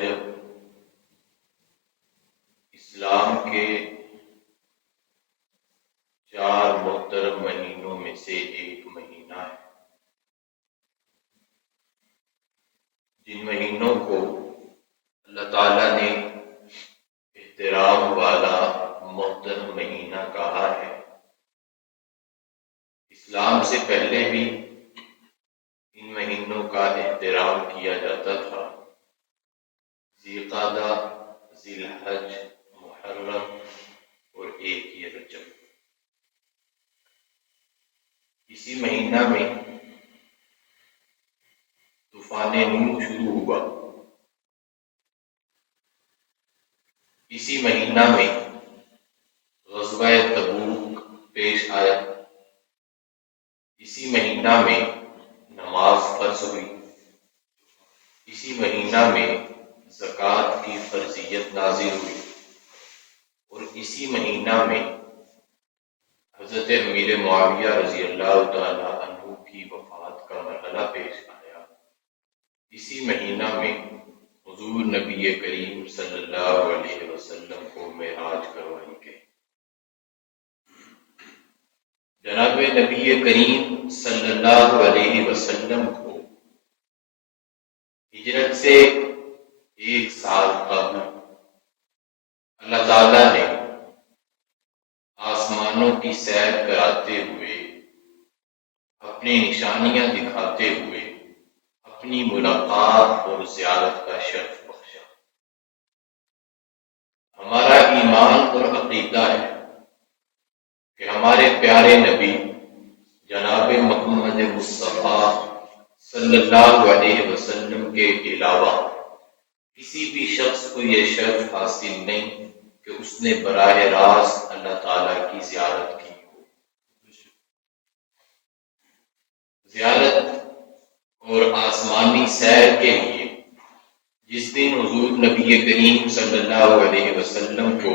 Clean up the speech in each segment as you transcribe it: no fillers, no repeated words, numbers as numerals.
رجب اسلام کے 4 محترم مہینوں میں سے ایک مہینہ ہے، جن مہینوں کو اللہ تعالیٰ نے احترام والا محترم مہینہ کہا ہے۔ اسلام سے پہلے بھی ان مہینوں کا احترام کیا جاتا تھا۔ ذی القعدہ، ذی الحج، محرم اور ایک یہ رجب۔ اسی مہینہ میں طوفان نوح شروع ہوا۔ اسی مہینہ میں غزوہ تبوک پیش آیا۔ اسی مہینہ میں نماز فرض ہوئی۔ اسی مہینہ میں زکوٰۃ کی فرضیت نازل ہوئی، اور اسی مہینہ میں حضرت امیر معاویہ رضی اللہ تعالی عنہ کی وفات کا مرحلہ پیش آیا۔ اسی مہینہ میں حضور نبی کریم صلی اللہ علیہ وسلم کو معراج کروائی گئی۔ جناب نبی کریم صلی اللہ علیہ وسلم کو ہجرت سے 1 سال قبل اللہ تعالیٰ نے آسمانوں کی سیر کراتے ہوئے، اپنی نشانیاں دکھاتے ہوئے اپنی ملاقات اور زیارت کا شرف بخشا۔ ہمارا ایمان اور عقیدہ ہے کہ ہمارے پیارے نبی جناب محمد مصطفیٰ صلی اللہ علیہ وسلم کے علاوہ کسی بھی شخص کو یہ شرف حاصل نہیں کہ اس نے براہ راست اللہ تعالیٰ کی زیارت کی ہو۔ زیارت اور آسمانی سیر کے لیے جس دن حضور نبی کریم صلی اللہ علیہ وسلم کو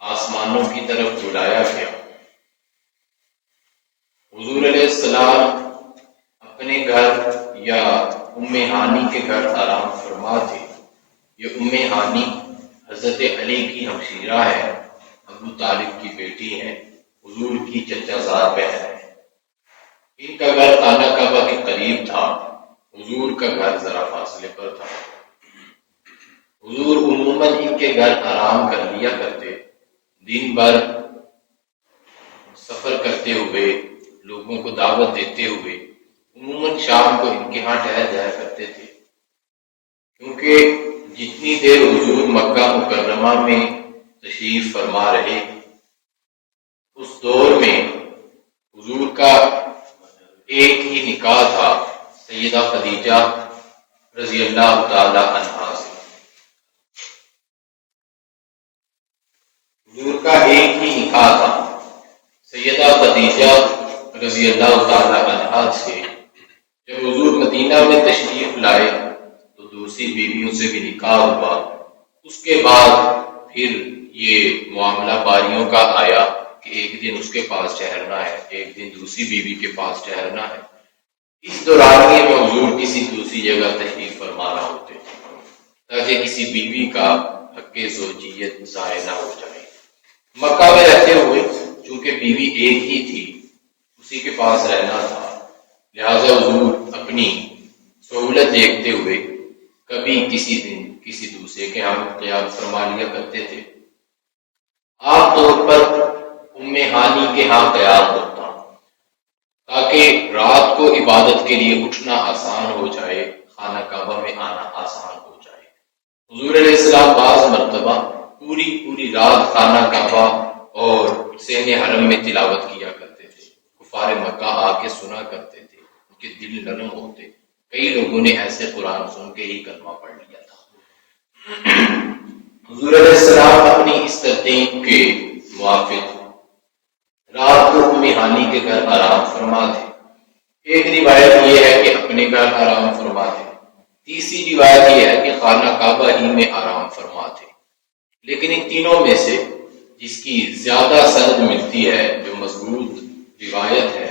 آسمانوں کی طرف بلایا گیا، حضور علیہ السلام اپنے گھر یا ام ہانی کے گھر آرام فرما تھے۔ یہ ام ہانی حضرت علی کی ہمشیرہ ہے، ابو طالب کی بیٹی ہے، حضور کی چچا زاد بہن ہے۔ ان کا گھر خانہ کعبہ کے قریب تھا، حضور کا گھر ذرا فاصلے پر تھا۔ حضور عموماً ان کے گھر آرام کر لیا کرتے، دن بھر سفر کرتے ہوئے، لوگوں کو دعوت دیتے ہوئے عموماً شام کو ان کے ہاں ٹھہر جایا کرتے تھے، کیونکہ جتنی دیر حضور مکہ مکرمہ میں تشریف فرما رہے، اس دور میں حضور کا ایک ہی نکاح تھا سیدہ خدیجہ رضی اللہ تعالی عنہا سے۔ حضور کا ایک ہی نکاح تھا سیدہ خدیجہ رضی اللہ تعالی عنہا سے۔ جب حضور مدینہ میں تشریف لائے تو دوسری بیویوں سے بھی نکاح ہوا۔ اس کے بعد پھر یہ معاملہ باریوں کا آیا کہ ایک دن اس کے پاس ٹھہرنا ہے، ایک دن دوسری بیوی کے پاس ٹھہرنا ہے۔ اس دورانیے میں حضور کسی دوسری جگہ تشریف فرما رہا ہوتے تاکہ کسی بیوی کا حق زوجیت ضائع نہ ہو جائے۔ مکہ میں رہتے ہوئے چونکہ بیوی ایک ہی تھی، اسی کے پاس رہنا تھا، لہذا حضور اپنی سہولت دیکھتے ہوئے کبھی کسی دن کسی دوسرے کے ہاں قیام فرما لیا کرتے تھے۔ عام طور پر ام ہانی کے ہاں قیام ہوتا تاکہ رات کو عبادت کے لیے اٹھنا آسان ہو جائے، خانہ کعبہ میں آنا آسان ہو جائے۔ حضور علیہ السلام بعض مرتبہ پوری رات خانہ کعبہ اور صحن حرم میں تلاوت کیا کرتے تھے۔ کفار مکہ آ کے سنا کرتے تھے، ان کے دل نرم ہوتے۔ کئی لوگوں نے ایسے قرآن سن کے ہی کلمہ پڑھ لیا تھا۔ حضور علیہ السلام اپنی اس ترتیب کے موافق رات کو ام ہانی کے گھر آرام فرما تھے۔ ایک روایت یہ ہے کہ اپنے گھر آرام فرما تھے، تیسری روایت یہ ہے کہ خانہ کعبہ ہی میں آرام فرما تھے۔ لیکن ان تینوں میں سے جس کی زیادہ سند ملتی ہے، جو مضبوط روایت ہے،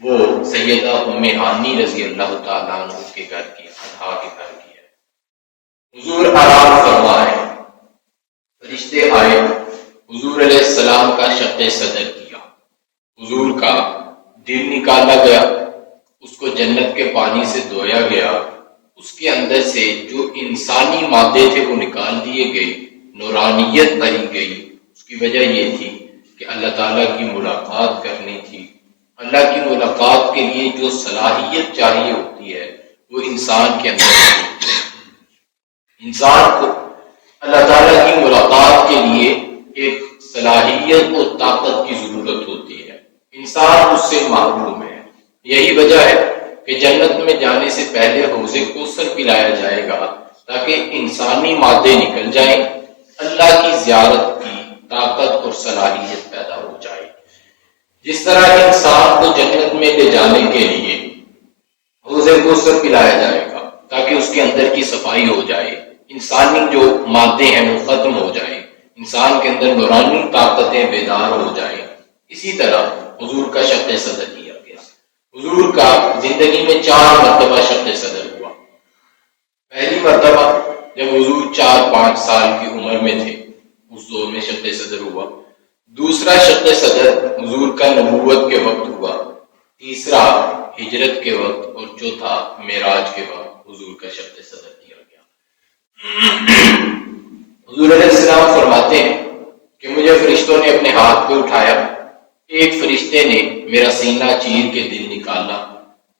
وہ سیدہ ام ہانی رضی اللہ تعالیٰ عنہ کے گھر کی، عنہا کے گھر کی ہے۔ حضور صدر کیا، حضور کا دل نکالا گیا، اس کو جنت کے پانی سے دھویا گیا، اس کے اندر سے جو انسانی مادے تھے وہ نکال دیے گئے، نورانیت بھری گئی۔ اس کی وجہ یہ تھی کہ اللہ تعالیٰ کی ملاقات کرنی تھی۔ اللہ کی ملاقات کے لیے جو صلاحیت چاہیے ہوتی ہے وہ انسان کے اندر ہوتی ہے۔ انسان کو اللہ تعالیٰ کی ملاقات کے لیے ایک صلاحیت اور طاقت کی ضرورت ہوتی ہے، انسان اس سے محروم ہے۔ یہی وجہ ہے کہ جنت میں جانے سے پہلے حوض کوثر پلایا جائے گا تاکہ انسانی مادے نکل جائیں، اللہ کی زیارت کی طاقت اور صلاحیت پیدا ہو جائے۔ جس طرح انسان کو جنت میں لے جانے کے لیے حوض کوثر پلایا جائے گا تاکہ اس کے اندر کی صفائی ہو جائے، انسانی جو مادے ہیں وہ ختم ہو جائیں، انسان کے اندر نورانی طاقتیں بیدار ہو جائیں، اسی طرح حضور کا شق صدر کیا گیا۔ حضور کا زندگی میں 4 مرتبہ شق صدر ہوا۔ پہلی مرتبہ جب حضور 4-5 سال کی عمر میں تھے، اس دور میں شق صدر ہوا۔ دوسرا شق صدر حضور کا نبوت کے وقت ہوا، تیسرا ہجرت کے وقت، اور چوتھا معراج کے وقت حضور کا شق صدر کیا گیا۔ حضور علیہ السلام فرماتے ہیں کہ مجھے فرشتوں نے اپنے ہاتھ پہ اٹھایا، ایک فرشتے نے میرا سینہ چیر کے دل نکالا،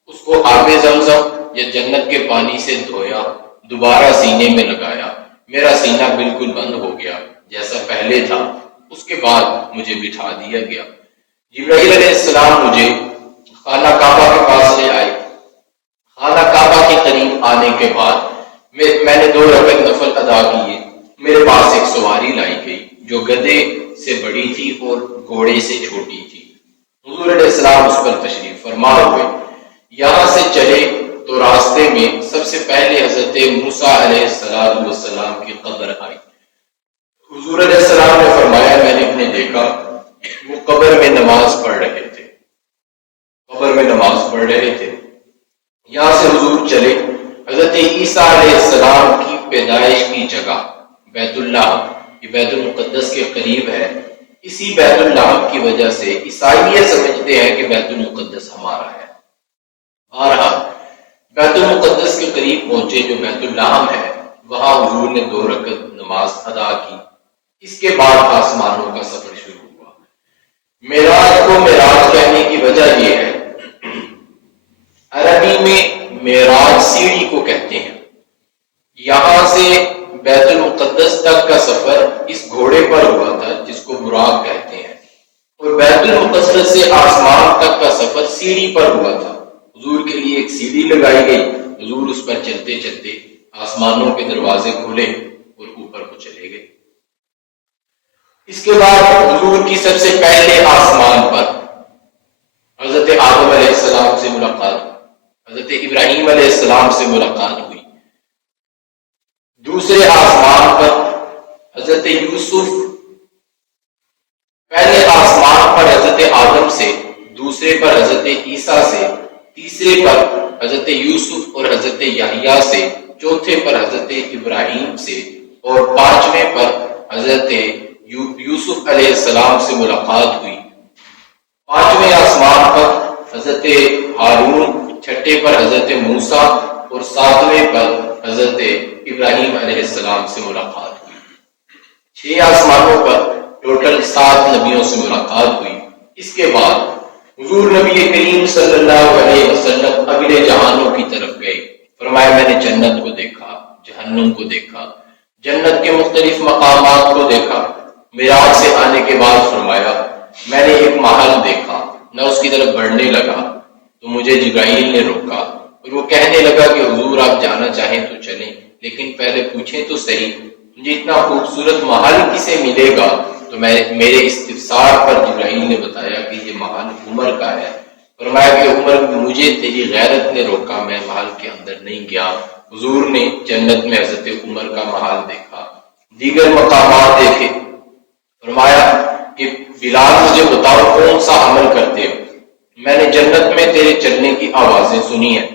اس کو آب زمزم یا جنت کے پانی سے دھویا، دوبارہ سینے میں لگایا، میرا سینہ بالکل بند ہو گیا جیسا پہلے تھا۔ اس کے بعد مجھے بٹھا دیا گیا۔ جبرائیل علیہ السلام مجھے خانہ کعبہ کے پاس لے آئے۔ خانہ کعبہ کے قریب آنے کے بعد میں نے 2 رکعت نفل ادا کیے۔ میرے پاس ایک سواری لائی گئی جو گدھے سے بڑی تھی اور گھوڑے سے چھوٹی تھی۔ حضور علیہ السلام اس پر تشریف فرما ہوئے۔ یہاں سے چلے تو راستے میں سب سے پہلے حضرت موسیٰ علیہ السلام کی قبر آئی۔ حضور علیہ السلام نے فرمایا میں نے انہیں دیکھا، وہ قبر میں نماز پڑھ رہے تھے، قبر میں نماز پڑھ رہے تھے۔ یہاں سے حضور چلے، حضرت عیسیٰ علیہ السلام کی پیدائش کی جگہ بیت اللہ، یہ بیت المقدس کے قریب ہے، اسی بیت اللہ کی وجہ سے عیسائیت سمجھتے ہیں کہ بیت المقدس ہمارا ہے۔ بہرحال بیت المقدس کے قریب پہنچے جو بیت اللہ ہے، وہاں حضور نے 2 رکعت نماز ادا کی۔ اس کے بعد آسمانوں کا سفر شروع ہوا۔ معراج کو معراج کہنے کی وجہ یہ ہے، عربی میں معراج سیڑھی کو کہتے ہیں۔ یہاں سے بیت المقدس تک کا سفر اس گھوڑے پر ہوا تھا جس کو براق کہتے ہیں، اور بیت المقدس سے آسمان تک کا سفر سیڑھی پر ہوا تھا۔ حضور کے لیے ایک سیڑھی لگائی گئی، حضور اس پر چلتے چلتے آسمانوں کے دروازے کھولے اور اوپر کو چلے گئے۔ اس کے بعد حضور کی سب سے پہلے آسمان پر حضرت آدم علیہ السلام سے ملاقات ہوئی، حضرت ابراہیم علیہ السلام سے ملاقات ہوئی۔ دوسرے آسمان پر حضرت یوسف، پہلے آسمان پر حضرت آدم سے، دوسرے پر حضرت عیسیٰ سے، تیسرے پر حضرت یوسف اور حضرت یحییٰ سے، چوتھے پر حضرت ابراہیم سے، اور 5ویں پر حضرت یوسف علیہ السلام سے ملاقات ہوئی۔ 5ویں آسمان پر حضرت ہارون، 6 پر حضرت موسیٰ اور 7ویں پر حضرت ابراہیم علیہ السلام سے ملاقات ہوئی۔ 6 آسمانوں پر ٹوٹل 7 نبیوں سے ملاقات ہوئی۔ اس کے بعد حضور نبی کریم صلی اللہ علیہ وسلم اگلے جہانوں کی طرف گئے۔ فرمایا میں نے جنت کو دیکھا، جہنم کو دیکھا، جنت کے مختلف مقامات کو دیکھا۔ معراج سے آنے کے بعد فرمایا میں نے ایک محل دیکھا، میں اس کی طرف بڑھنے لگا تو مجھے جبرائیل نے روکا اور وہ کہنے لگا کہ حضور آپ جانا چاہیں تو چلیں، لیکن پہلے پوچھیں تو صحیح مجھے اتنا خوبصورت محل کسے ملے گا؟ تو میرے استفسار پر جبرائیل نے بتایا کہ یہ محل عمر کا ہے۔ فرمایا کہ عمر مجھے تیری غیرت نے روکا، میں محل کے اندر نہیں گیا۔ حضور نے جنت میں حضرت عمر کا محل دیکھا، دیگر مقامات دیکھے۔ فرمایا کہ بلال مجھے بتاؤ کون سا عمل کرتے ہو؟ میں نے جنت میں تیرے چلنے کی آوازیں سنی ہیں۔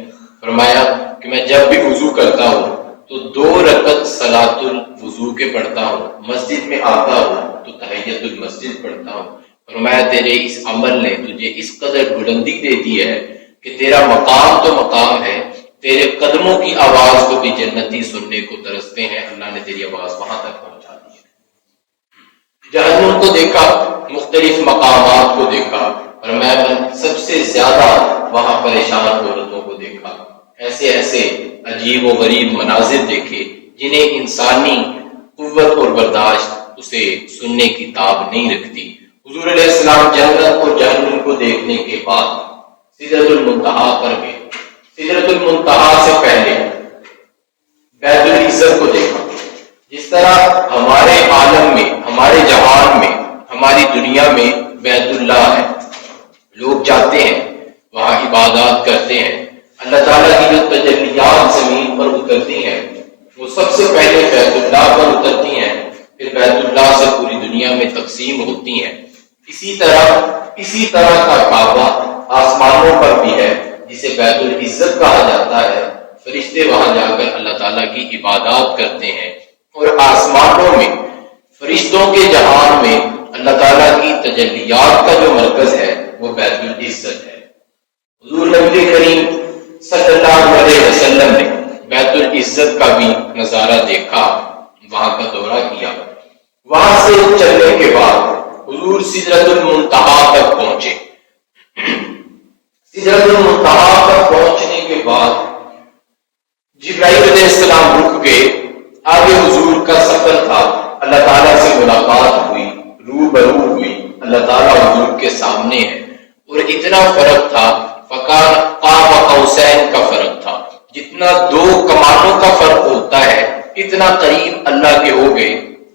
فرمایا کہ میں جب بھی وضو کرتا ہوں تو 2 رکعت صلاۃ الوضو کے پڑھتا ہوں، مسجد میں آتا ہوں تو تحیت المسجد پڑھتا ہوں، فرمایا تیرے اس عمل نے تجھے اس قدر بلندی دے دی ہے کہ تیرا مقام تو مقام ہے، تیرے قدموں کی آواز کو بھی جنتی سننے کو ترستے ہیں، اللہ نے تیری آواز وہاں تک پہنچا دی ہے۔ جہنم کو دیکھا، مختلف مقامات کو دیکھا، اور میں سب سے زیادہ وہاں پریشان عورتوں کو دیکھا، ایسے عجیب و غریب مناظر دیکھے جنہیں انسانی قوت اور برداشت اسے سننے کی تاب نہیں رکھتی۔ حضور علیہ السلام جنت اور جہنم کو دیکھنے کے بعد سدرۃ المنتہا پر گئے۔ سدرۃ المنتہا سے پہلے بیت العزت کو دیکھا۔ جس طرح ہمارے عالم میں، ہمارے جہان میں، ہماری دنیا میں بیت اللہ ہے، لوگ جاتے ہیں وہاں عبادات کرتے ہیں، اللہ تعالیٰ کی جو تجلیات زمین پر اترتی ہیں وہ سب سے پہلے بیت اللہ پر اترتی ہیں، پھر بیت اللہ سے پوری دنیا میں تقسیم ہوتی ہیں۔ اسی طرح کا کعبہ آسمانوں پر بھی ہے جسے بیت العزت کہا جاتا ہے۔ فرشتے وہاں جا کر اللہ تعالیٰ کی عبادات کرتے ہیں، اور آسمانوں میں فرشتوں کے جہان میں اللہ تعالیٰ کی تجلیات کا جو مرکز ہے وہ بیت العزت ہے۔ حضور نبی کریم صلی اللہ علیہ وسلم نے بیت العزت کا بھی نظارہ دیکھا، وہاں کا دورہ کیا۔ وہاں سے چلنے کے بعد حضور سدرۃ المنتہا تک پہنچے۔ سدرۃ المنتہا تک پہنچنے کے بعد جبرائیل علیہ السلام رک گئے، آگے حضور کا سفر تھا، اللہ تعالیٰ سے ملاقات ہوئی، روبرو ہوئی، اللہ تعالیٰ حضور کے سامنے ہے، اور اتنا فرق تھا، فقال قاب قوسین کا فرق تھا، جتنا دو کمانوں کا فرق ہوتا ہے اتنا قریب اللہ کے ہو گئے۔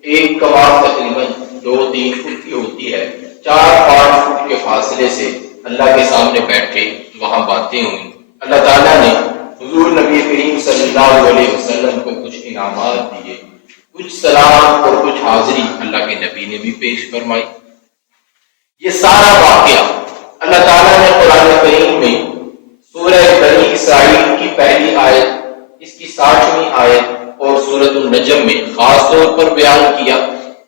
ایک کمان تقریباً 2-3 فٹ کی ہوتی ہے، 4-5 فٹ کے فاصلے سے اللہ کے سامنے بیٹھے، وہاں باتیں ہوئی۔ اللہ تعالیٰ نے حضور نبی کریم صلی اللہ علیہ وسلم کو کچھ انعامات دیے، کچھ سلام اور کچھ حاضری اللہ کے نبی نے بھی پیش فرمائی۔ یہ سارا واقعہ اللہ تعالیٰ نے قرآن کریم میں سورہ بنی اسرائیل کی پہلی آیت، اس کی 60ویں آیت اور سورۃ النجم میں خاص طور پر بیان کیا،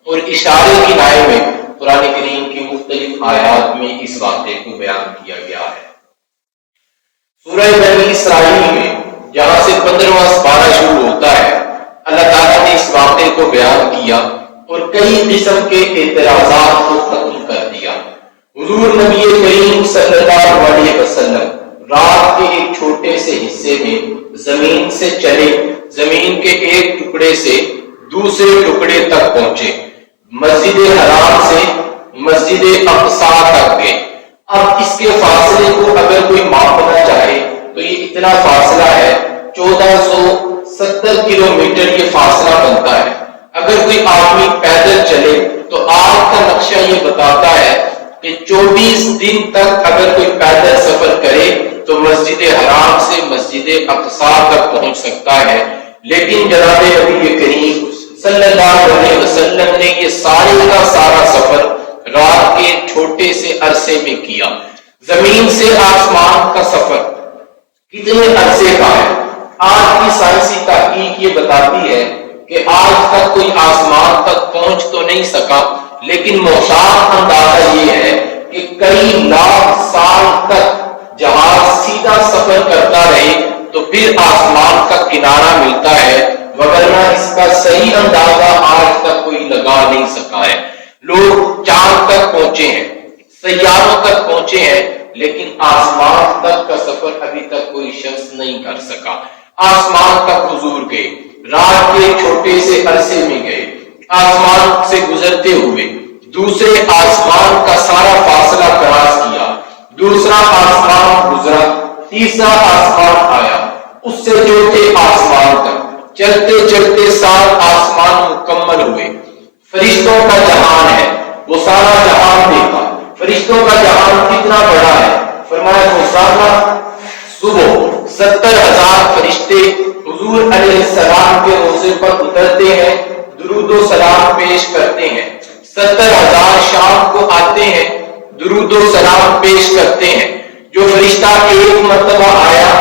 اور اشارے کی نائے میں قرآن کریم کی مختلف آیات میں اس واقعے کو بیان کیا گیا ہے۔ سورہ بنی اسرائیل میں جہاں سے 15واں پارہ شروع ہوتا ہے، اللہ تعالیٰ نے اس واقعے کو بیان کیا اور کئی قسم کے اعتراضات کو ختم کر دیا۔ حضور نبی کریم صلی اللہ علیہ وسلم رات کے ایک چھوٹے سے حصے میں زمین سے چلے، زمین کے ایک ٹکڑے سے دوسرے ٹکڑے تک پہنچے، مسجد حرام سے مسجد اقصی تک گئے۔ اب اس کے فاصلے کو اگر کوئی ماپنا چاہے تو یہ اتنا فاصلہ ہے، 1470 کلومیٹر یہ فاصلہ بنتا ہے۔ اگر کوئی آدمی پیدل چلے تو آج کا نقشہ یہ بتاتا ہے کہ 24 دن تک اگر کوئی پیدل سفر کرے تو مسجد حرام سے مسجد اقصی تک پہنچ سکتا ہے۔ لیکن جناب نبی کریم صلی اللہ علیہ وسلم نے یہ سارے کا سارا سفر رات کے چھوٹے سے عرصے میں کیا۔ زمین سے آسمان کا سفر کتنے عرصے کا ہے؟ آج کی سائنسی تحقیق یہ بتاتی ہے کہ آج تک کوئی آسمان تک پہنچ تو نہیں سکا، لیکن محتاط اندازہ یہ ہے کہ کئی لاکھ سال تک جہاز سیدھا سفر کرتا رہے تو پھر آسمان کا کنارہ ملتا ہے، وگرنہ اس کا صحیح اندازہ آج تک کوئی لگا نہیں سکا ہے۔ لوگ چاند تک پہنچے ہیں، سیاروں تک پہنچے ہیں، لیکن آسمان تک کا سفر ابھی تک کوئی شخص نہیں کر سکا۔ آسمان تک حضور گئے، رات کے چھوٹے سے عرصے میں گئے، آسمان سے گزرتے ہوئے دوسرے آسمان کا سارا فاصلہ کراس کیا، دوسرا آسمان گزرا، تیسرا آسمان آیا، اس سے چوتھے آسمان تک چلتے چلتے 7 آسمان مکمل ہوئے۔ فرشتوں کا جہان ہے، وہ سارا جہان دیکھا۔ فرشتوں کا جہان کتنا بڑا ہے؟ فرمایا روزانہ صبح 70,000 فرشتے حضور علیہ السلام کے روضے پر اترتے ہیں، درود و سلام پیش کرتے ہیں۔ 70,000 شام کو آتے ہیں، درود و سلام پیش کرتے ہیں۔ جو فرشتہ ایک مرتبہ آیا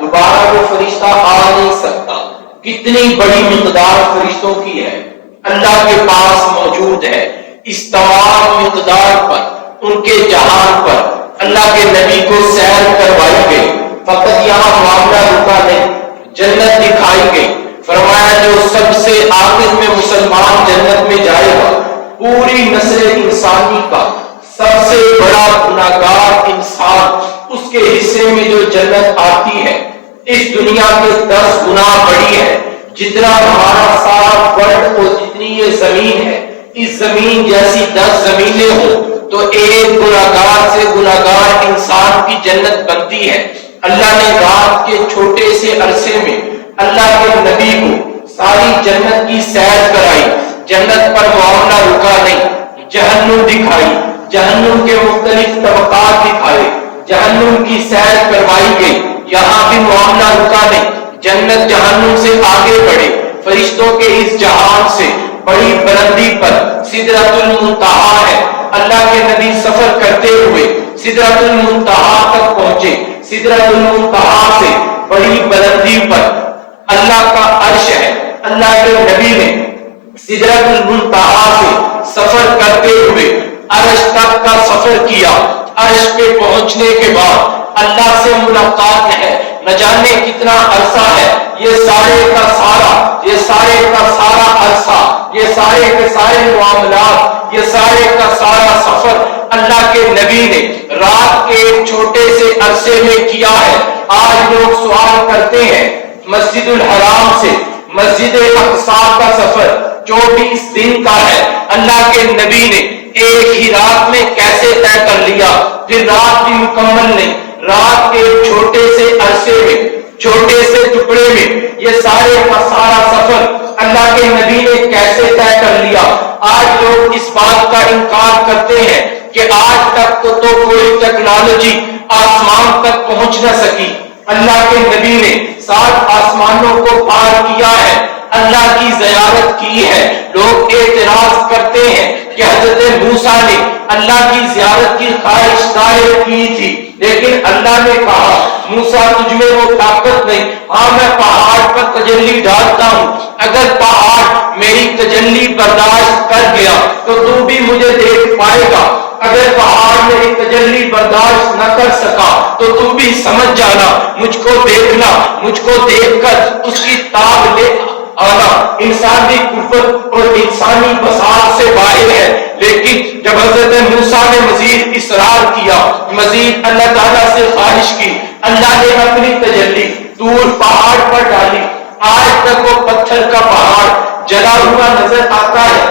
دوبارہ وہ فرشتہ آ نہیں سکتا۔ کتنی بڑی مقدار فرشتوں کی ہے، اللہ کے پاس موجود ہے۔ اس تمام مقدار پر ان کے جہان پر اللہ کے نبی کو سیر کروائی گئی، فقط یہاں معاملہ رکا نہیں، جنت دکھائی گئی۔ فرمایا جو سب سے آخر میں مسلمان جنت میں جائے گا، پوری نسل انسانی کا سب سے بڑا گناہگار انسان، اس کے حصے میں جو جنت آتی ہے اس دنیا کے 10 گنا بڑی ہے۔ جتنا ہمارا سارا ورلڈ اور جتنی یہ زمین ہے، اس زمین جیسی 10 زمینیں ہوں تو ایک گناہگار سے گناہگار انسان کی جنت بنتی ہے۔ اللہ نے رات کے چھوٹے سے عرصے میں اللہ کے نبی کو ساری جنت کی سیر کرائی، جنت پر معاملہ رکا نہیں، جہنم دکھائی، جہنم کے مختلف طبقات دکھائے، جہنم کی سیر کروائی گئی، یہاں بھی معاملہ رکا نہیں، جنت جہنم سے آگے بڑھے، فرشتوں کے اس جہان سے بڑی بلندی پر سدرۃ المنتہا ہے، اللہ کے نبی سفر کرتے ہوئے سدرۃ المنتہا تک پہنچے، سدرۃ المنتہا سے بڑی بلندی پر اللہ کا عرش ہے، اللہ کے نبی نے سدرۃ المنتہا سے سفر کرتے ہوئے عرش تک کا سفر کیا، عرش پہ پہنچنے کے بعد اللہ سے ملاقات ہے، نہ جانے کتنا عرصہ ہے، یہ سارے کا سارا عرصہ، یہ سارے کے سارے معاملات، یہ سارے کا سارا سفر اللہ کے نبی نے رات کے ایک چھوٹے سے عرصے میں کیا ہے۔ آج لوگ سوال کرتے ہیں مسجد الحرام سے مسجد اقصی کا سفر 24 دن کا ہے، اللہ کے نبی نے ایک ہی رات میں کیسے طے کر لیا؟ پھر رات بھی مکمل نہیں، رات کے چھوٹے سے عرصے میں، چھوٹے سے ٹکڑے میں یہ سارے کا سارا سفر اللہ کے نبی نے کیسے طے کر لیا؟ آج لوگ اس بات کا انکار کرتے ہیں کہ آج تک تو کوئی ٹیکنالوجی آسمان تک پہنچ نہ سکی، اللہ کے نبی نے 7 آسمانوں کو پار کیا ہے، اللہ کی زیارت کی ہے۔ لوگ اعتراض کرتے ہیں کہ حضرت موسیٰ نے اللہ کی زیارت کی خواہش ظاہر کی تھی، لیکن اللہ نے کہا موسیٰ تجھ میں وہ طاقت نہیں، ہاں میں پہاڑ پر تجلی ڈالتا ہوں، اگر پہاڑ میری تجلی برداشت کر گیا تو تو بھی مجھے دیکھ پائے گا، اگر پہاڑ میری تجلی برداشت نہ کر سکا تو تو بھی سمجھ جانا، مجھ کو دیکھنا، مجھ کو دیکھ کر اس کی تاب لے آنا انسانی قوت اور انسانی بساط سے باہر ہے۔ لیکن جب حضرت موسیٰ نے مزید اصرار کیا، مزید اللہ تعالیٰ سے خواہش کی، اللہ نے اپنی تجلی طور پہاڑ پر ڈالی، آج تک وہ پتھر کا پہاڑ جلا ہوا نظر آتا ہے۔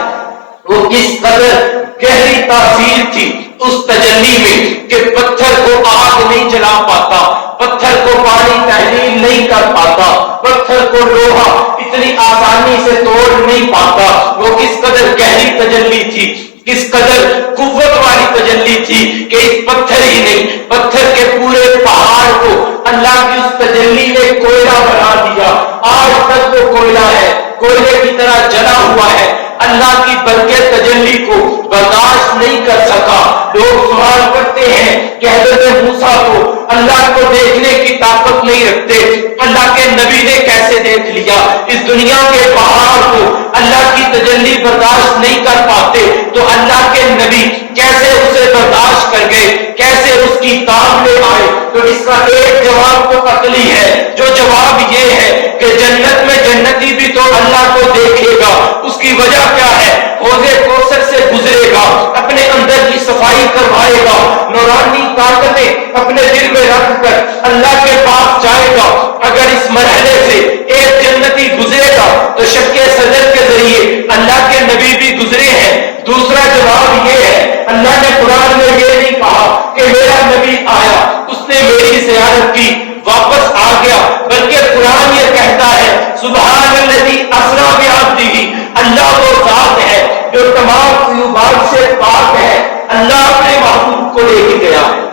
وہ کس قدر گہری تاثیر تھی اس تجلی میں کہ پتھر کو آگ نہیں جلا پاتا، پتھر کو پانی تحلیل نہیں کر پاتا، پتھر کو لوہا اتنی آسانی سے توڑ نہیں پاتا۔ وہ کس قدر گہری تجلی تھی، کس قدر قوت والی تجلی تھی کہ اس پتھر ہی نہیں، پتھر کے پورے پہاڑ کو اللہ کی اس تجلی نے کوئلہ بنا دیا، آج تک وہ کوئلہ ہے، کوئلے کی طرح جلا ہوا ہے، اللہ کی برکت تجلی کو برداشت نہیں کر سکا۔ لوگ سوال کرتے ہیں کہ حضرت موسیٰ کو اللہ کو دیکھنے کی طاقت نہیں رکھتے، اللہ کے نبی نے کیسے دیکھ لیا؟ اس دنیا کے پہاڑ کو اللہ کی تجلی برداشت نہیں کر پاتے تو اللہ کے نبی کیسے اسے برداشت کر گئے، کیسے اس کی تاب لے آئے؟ تو اس کا ایک جواب تو عقلی ہے، جو جواب یہ ہے کہ جنت میں جنتی بھی تو اللہ کو دیکھے گا، اس کی وجہ کیا ہے؟ حوض کوثر سے گزرے گا، اپنے اندر کی صفائی کروائے گا، نورانی طاقتیں اپنے دل میں رکھ کر اللہ کے پاس جائے گا۔ اگر اس مرحلے سے ایک جنتی گزرے گا تو شک صدر کے ذریعے اللہ کے نبی بھی گزرے ہیں۔ دوسرا جواب یہ ہے، اللہ نے قرآن میں یہ نہیں کہا کہ میرا نبی آیا، اس نے میری زیارت کی، واپس آ گیا، بلکہ قرآن یہ کہتا ہے سبحان الذی اسریٰ بعبدہ، اللہ وہ ذات ہے جو تمام عیوبات سے پاک ہے، اللہ اپنے محبوب کو لے کے گیا ہے۔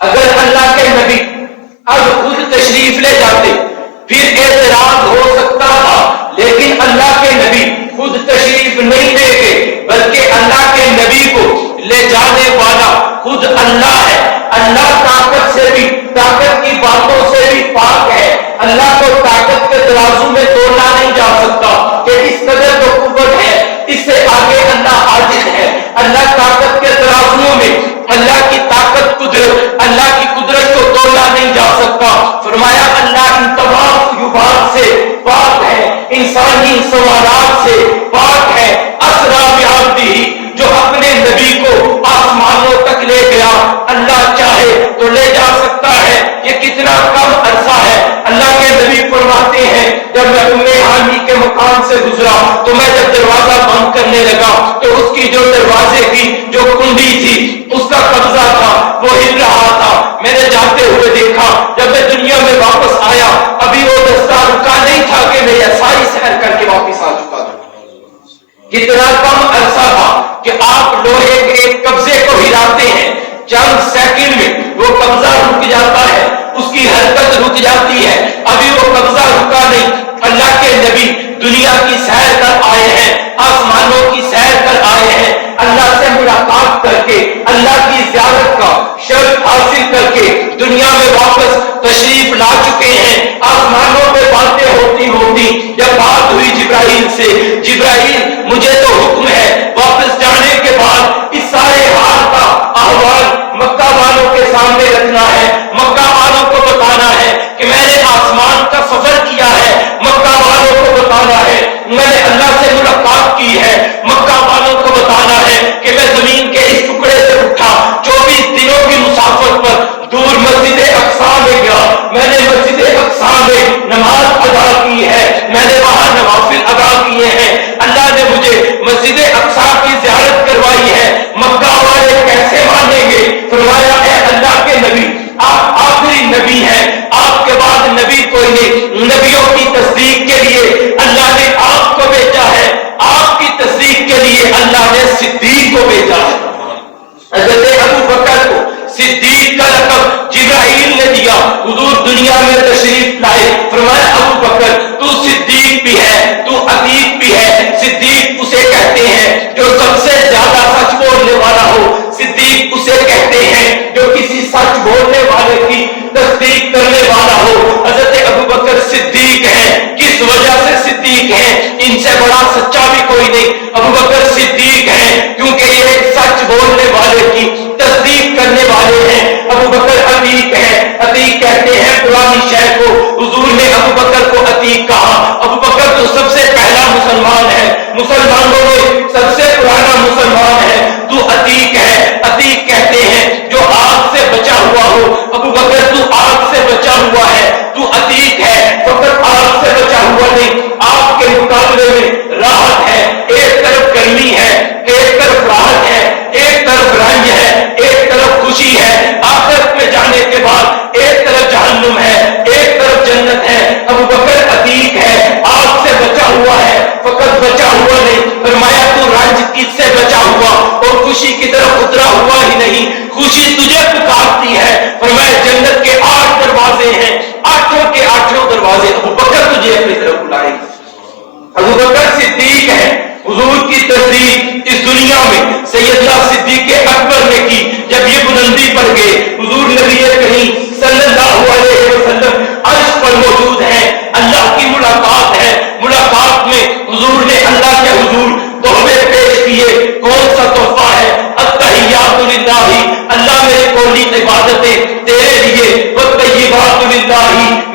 اگر اللہ کے نبی اب خود تشریف لے جاتے پھر اعتراض ہو سکتا تھا، لیکن اللہ کے نبی خود تشریف نہیں لے گئے، بلکہ اللہ کے نبی کو لے جانے والا خود اللہ ہے۔ اللہ طاقت سے بھی، طاقت کی باتوں سے بھی پاک ہے، اللہ کو طاقت کے ترازو میں تولا نہیں جا سکتا کہ اس قدر تو قوت ہے، اس سے آگے اللہ عاجز ہے۔ اللہ طاقت کے ترازو میں روحانی سوالات سے پاک ہے. اسرا بعبدہ، جو اپنے نبی کو آسمانوں تک لے گیا. اللہ چاہے تو لے جا سکتا ہے. یہ کتنا کم عرصہ ہے. اللہ کے نبی فرماتے ہیں جب میں ہانی کے مقام سے گزرا تو میں جب دروازہ بند کرنے لگا تو اس کی جو دروازے کی جو کنڈی تھی اس کا قبضہ تھا وہ ہل رہا تھا. میں نے جاتے ہوئے دیکھا. جب میں دنیا میں واپس آیا ابھی وہ دستہ رکا نہیں تھا کہ میں یہ ساری سیر کر کے واپس آ چکا تھا. کتنا کم عرصہ تھا کہ آپ لوہے کے ایک قبضے کو ہلاتے ہیں، چند سیکنڈ میں وہ قبضہ رک جاتا ہے، اس کی حرکت رک جاتی ہے. ابھی وہ قبضہ رکا نہیں. اللہ کے نبی دنیا کی سیر کر آئے ہیں، آسمانوں کی سیر کر آئے ہیں. اللہ سے ملاقات کر کے اللہ کی زیارت کا شرف حاصل کر کے دنیا میں واپس تشریف لا چکے ہیں. آسمانوں پہ باتیں ہوتی ہوتی جب بات ہوئی جبرائیل سے، جبرائیل مجھے تو حکم ہے واپس جانے کے بعد اس سارے حال کا احوال مکہ والوں کے سامنے رکھنا ہے، مکہ والوں کو بتانا ہے کہ میں نے آسمان کا سفر کیا ہے. مکہ والوں کو بتانا ہے میں نے اللہ سے ملاقات کی ہے. مکہ والوں کو بتانا ہے کہ میں زمین کے اس ٹکڑے سے اٹھا 24 دنوں کی مسافت پر دور مسجد اقصی میں گیا. میں نے مسجد اقصی میں نماز ادا کی ہے، میں نے وہاں نوافل ادا کیے ہیں. اللہ نے مجھے مسجد اقصی کی زیارت کروائی ہے. مکہ والے کیسے مانیں گے؟ فرمایا اے اللہ کے نبی آپ آخری نبی ہیں، آپ کے بعد نبی کوئی نہیں. نبیوں کی تصدیق کے لیے اللہ نے آپ کو بھیجا ہے، آپ کی تصدیق کے لیے اللہ نے صدیق کو بھیجا ہے. حضرت ابو بکر کو صدیق کا لقب جبرائیل نے دیا. حضور دنیا میں تشریف لائے، فرمایا ابو بکر تو صدیق بھی ہے، تو عتیق بھی ہے. صدیق اسے کہتے ہیں جو سب سے زیادہ سچ بولنے والا ہو. صدیق اسے کہتے ہیں جو کسی سچ بولنے والے کی تصدیق کرنے والا ہو. حضرت ابو بکر صدیق ہیں. کس وجہ سے صدیق ہیں؟ ان سے بڑا سچا بھی کوئی نہیں. ابو بکر صدیق ہیں کیونکہ یہ ایک سچ بولنے والے کی تصدیق کرنے والے ہیں. ابو بکر عتیق ہیں. عتیق کہتے ہیں پرانی شے کو. حضور نے ابو بکر کو عتیق کہا. ابو بکر تو سب سے پہلا مسلمان ہے، مسلمانوں میں سب سے پرانا مسلمان ہے. تو عتیق ہے. عتیق کہتے ہیں جو آگ سے بچا ہوا ہو. ابو بکر تو آگ سے بچا ہوا ہے، تو عتیق ہے. فقط آگ سے بچا ہوا نہیں، آگ کے مقابلے میں راحت ہے. ایک طرف گرمی ہے، ایک طرف راحت ہے، ایک طرف رنج ہے، ایک طرف خوشی ہے. آخرت میں جانے کے بعد ایک طرف جہنم ہے، ایک طرف جنت ہے. ابو بکر عتیق ہے، آگ سے بچا ہوا ہے. فقط بچا ہوا نہیں، فرمایا تو رنج کس سے بچا ہوا اور خوشی کی طرف اترا ہوا ہی نہیں. خوشی تجھے پکارتی ہے. فرمایا جنت کے 8 دروازے ہیں، 8 کے 8 دروازے ابو بکر تجھے اپنی طرف بلائیں. ابو بکر صدیق ہے. حضور کی تصدیق اس دنیا میں سیدنا صدیق اکبر نے کی. جب یہ بلندی پر گئے حضور نبی کریم صلی اللہ علیہ وسلم عرش پر موجود ہیں. اللہ کی ملاقات ہے. ملاقات میں حضور نے اللہ کے حضور تحفے پیش کیے. کون سا تحفہ ہے؟ التحیات للہ، اللہ میرے قولی عبادتیں تیرے لیے، والطیبات للہ،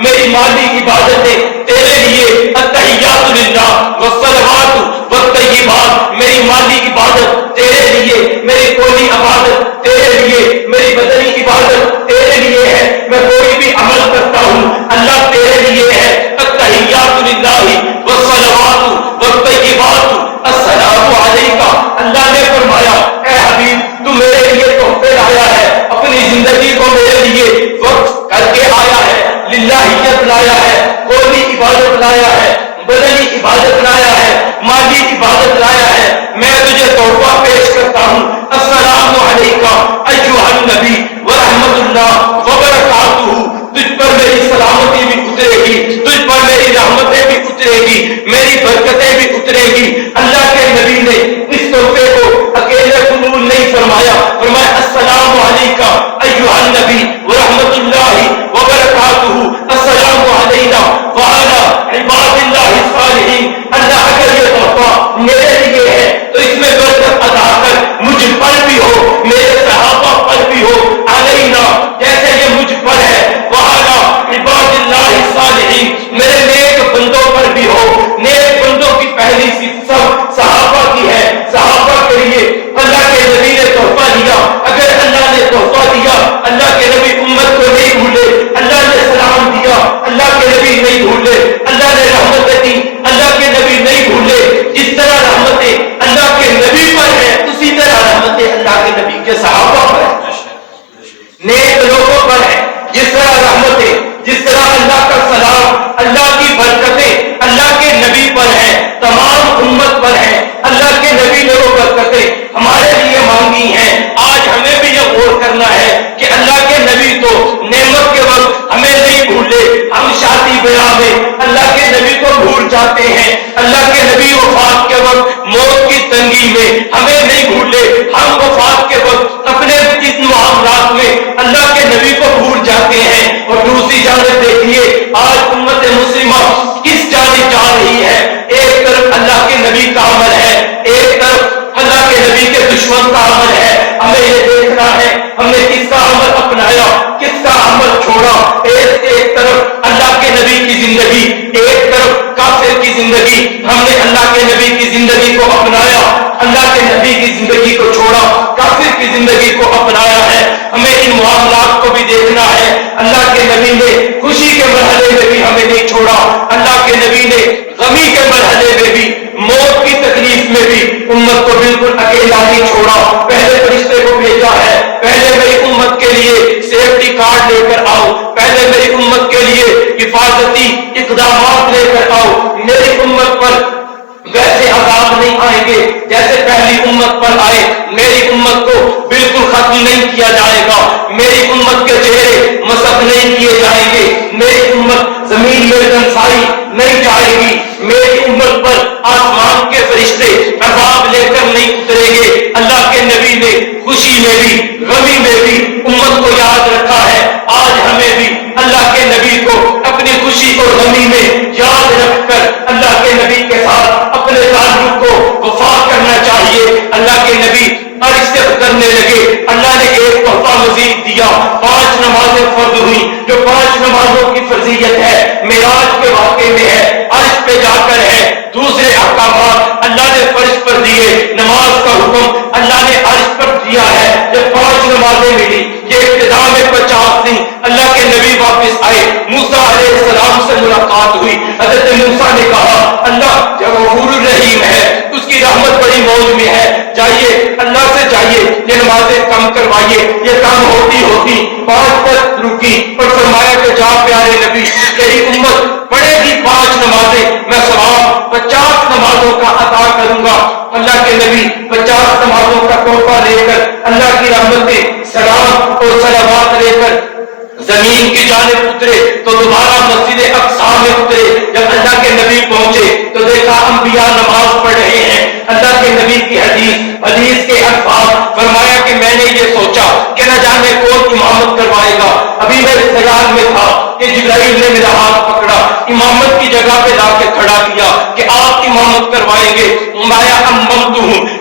میری مالی عبادتیں تیرے لیے. التحیات للہ والصلوات والطیبات، میری مالی عبادت تیرے لیے، میری قولی عبادت تیرے لیے، میری بدنی عبادت تیرے لیے ہے. میں کوئی بھی عمل کرتا ہوں اللہ تیرے لیے ہے. التحیات للہ والصلوات والطیبات السلام علیکہ. اللہ نے فرمایا اے حبیب تو میرے لیے تحفے لایا ہے، اپنی زندگی کو میرے لیے وقف کر کے آیا ہے. للہیت لایا ہے، قولی عبادت لایا ہے، بدنی عبادت لایا ہے، مالی عبادت لایا ہے. میں تجھے تحفہ پیش کرتا ہوں. السلام علیکہ ایھا النبی ورحمۃ اللہ وبرکاتہ. تجھ پر میری سلامتی بھی اترے گی، تجھ پر میری رحمتیں بھی اترے گی، میری برکتیں بھی اترے گی. اللہ کے نبی نے اس تحفے کو اکیلے قبول نہیں فرمایا. فرمایا السلام علیکہ ایھا النبی ورحمۃ اللہ وبرکاتہ. السلام علینا وعلی عباد اللہ الصالحین. اللہ اگر یہ تحفہ میرے لیے ہے تو اس میں برکت ادا کر مجھ پر بھی ہو، میرے صحابہ پر بھی ہو. علینا جیسے یہ مجھ پر ہے، وعلی عباد اللہ الصالحین میرے نیک بندوں پر بھی ہو. نیک بندوں اللہ کے نبی کی زندگی کو اپنایا, اللہ کے نبی کی زندگی کو چھوڑا, کافر کی زندگی کو اپنایا ہے. ہمیں ان معاملات کو بھی دیکھنا ہے. اللہ کے نبی نے خوشی کے مرحلے میں بھی ہمیں نہیں چھوڑا, اللہ کے نبی نے غمی کے مرحلے میں بھی, موت کی تکلیف میں بھی امت کو بالکل اکیلا نہیں چھوڑا. پہلے فرشتے کو بھیجا ہے, پہلے میری امت کے لیے سیفٹی کارڈ لے کر آؤ, پہلے میری امت کے لیے حفاظتی اقدامات لے کر آؤ. میری امت پر ویسے عذاب نہیں آئیں گے جیسے پہلی امت پر آئے. میری امت کو بالکل ختم نہیں کیا جائے گا, میری امت کے چہرے مسخ نہیں کیے جائیں گے, میری امت زمین میں دنسائی نہیں جائے گی, میری امت پر آسمان کے فرشتے عذاب لے کر نہیں اتریں گے. اللہ کے نبی نے خوشی میں بھی غمی میں بھی امت کو یاد رکھا ہے. آج ہمیں بھی اللہ کے نبی کو اپنی خوشی اور غمی میں یاد رکھ کر اللہ کے نبی کے ساتھ اپنے تعلق کو وفا کرنا چاہیے. اللہ کے نبی عرش سے اترنے لگے, اللہ نے ایک تحفہ مزید دیا. 5 نمازیں فرض ہوئی, جو 5 نمازوں کی فرضیت ہے معراج کے واقعے میں ہے, عرش پہ جا کر ہے. دوسرے احکامات اللہ نے فرض پر دیے, نماز کا حکم اللہ نے عرش پر دیا ہے. جب 5 نمازیں ملی, یہ ابتدا میں 50 دن اللہ کے نبی واپس آئے, موسیٰ علیہ السلام سے ملاقات ہوئی. حضرت موسیٰ نے کہا اللہ جب غفور الرحیم ہے, اس کی رحمت بڑی موج میں ہے, جائیے اللہ سے جائیے, یہ نمازیں کم کروائیے. یہ کم ہوتی ہوتی 5 تک رکی اور فرمایا کہ جا پیارے نبی, تیری امت پڑھے گی 5 نمازیں, میں ثواب 50 نمازوں کا عطا کروں گا. اللہ کے نبی 50 نمازوں کا تحفہ لے کر اللہ کی رحمت سے سلام اور صلوات لے کر زمین کی جانب اترے تو دوبارہ مسجد اقصی میں اترے. جب اللہ کے نبی پہنچے تو دیکھا انبیاء نماز پڑھ رہے ہیں. اللہ کے نبی کی حدیث کے الفاظ فرمایا کہ میں نے یہ سوچا کہ نہ جانے کون امامت کروائے گا. ابھی میں اس خیال میں تھا کہ جبرائیل نے میرا ہاتھ پکڑا, امامت کی جگہ پہ لا کے کھڑا کیا کہ آپ امامت کروائیں گے.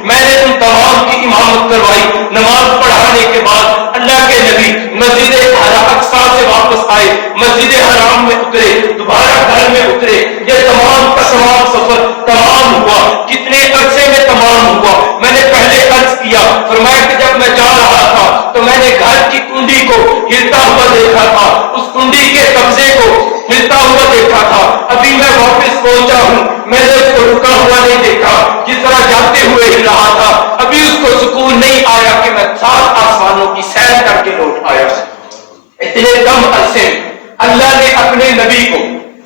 میں نے ان تمام کی امامت کروائی. نماز پڑھانے کے بعد اللہ کے نبی مسجد اقصی سے واپس آئے, مسجد حرام میں اترے, دوبارہ گھر میں اترے. یہ تمام کا تمام سفر تمام ہوا. کتنے عرصے میں تمام ہوا؟ میں نے پہلے عرض کیا, فرمایا کہ جب میں جا رہا تھا تو میں نے گھر کی کنڈی کو ہلتا ہوا دیکھا تھا, اس کنڈی کے قبضے کو ہلتا ہوا دیکھا تھا. ابھی میں واپس پہنچا ہوں, میں نے اس کو رکا ہوا نہیں دیکھا, جس طرح جاتے ہوئے ہل رہا تھا. ابھی اس کو سکون نہیں آیا کہ میں 7 آسمانوں کی سیر کر کے لوٹ آیا. اتنے کم عرصے اللہ نے اپنے نبی کو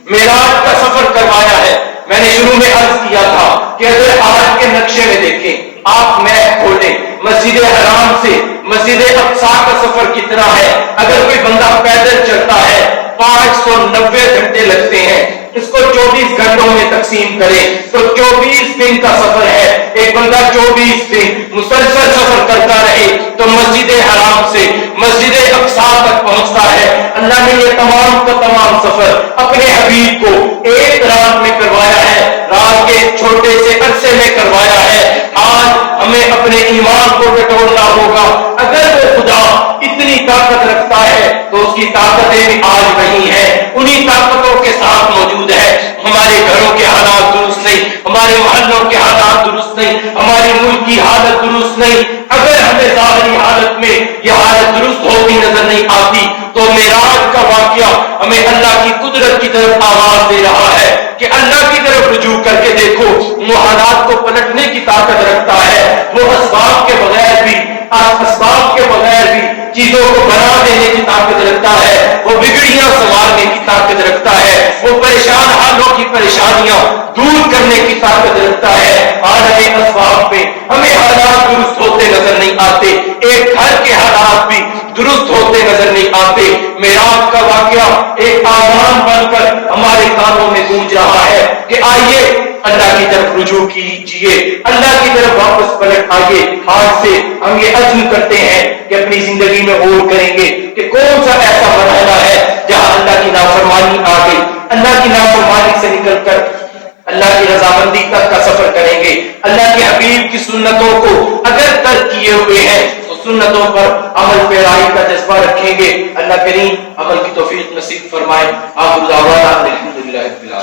معراج کا سفر کروایا ہے. میں نے شروع میں عرض کیا تھا کہ اگر آج کے نقشے میں دیکھیں, آپ میپ کھولیں, مسجد حرام سے مسجد اقصی کا سفر کتنا ہے. اگر کوئی بندہ پیدل چلتا ہے 590 گھنٹے لگتے ہیں. اس کو 24 گھنٹوں میں تقسیم کریں تو 24 دن کا سفر ہے. ایک بندہ 24 دن مسلسل سفر کرتا رہے تو مسجد حرام سے مسجد اقصی تک پہنچتا ہے. اللہ نے یہ تمام کا تمام سفر اپنے حبیب کو ایک رات میں کروایا ہے, رات کے چھوٹے سے عرصے میں کروایا ہے. آج ہمیں اپنے ایمان کو ٹٹولنا ہوگا. اگر وہ خدا اتنی طاقت رکھتا ہے تو اس کی طاقتیں بھی آج وہی ہیں, انہی طاقتوں کے ساتھ موجود ہے. ہمارے گھروں کے حالات درست نہیں, ہمارے محلوں کے حالات درست نہیں, ہماری ملک کی حالت درست نہیں. اگر ہمیں ظاہری حالت میں یہ حالت درست ہوتی نظر نہیں آتی تو معراج کا واقعہ ہمیں اللہ کی قدرت کی طرف آواز دے رہا ہے کہ اللہ کی طرف رجوع کر کے دیکھو. وہ حالات کو پلٹنے کی طاقت رکھتا ہے, وہ اسباب کے بغیر بھی چیزوں کو بنا دینے کی طاقت رکھتا ہے, وہ بگڑیاں سنوارنے کی طاقت رکھتا ہے, وہ پریشان حالوں کی پریشانیاں دور کرنے کی طاقت رکھتا ہے. عالم اسباب پہ ہمیں حالات درست ہوتے نظر نہیں آتے, ایک گھر کے حالات بھی درست ہوتے نظر نہیں آتے. معراج کا واقعہ ایک آذان بن کر ہمارے کانوں میں گونج رہا ہے کہ آئیے اللہ کی طرف رجوع کیجیے, اللہ کی طرف واپس پلٹ آئیے. آج سے ہم یہ عزم کرتے ہیں کہ اپنی زندگی میں غور کریں گے کہ کون سا ایسا مرحلہ ہے جہاں اللہ کی نافرمانی آ گئی. اللہ کی نافرمانی سے نکل کر اللہ کی رضامندی تک کا سفر کریں گے. اللہ کے حبیب کی سنتوں کو اگر ترک کیے ہوئے ہیں تو سنتوں پر عمل پیرائی کا جذبہ رکھیں گے. اللہ کریم عمل کی توفیق نصیب فرمائے. آخر دعوانا الحمدللہ رب العالمین.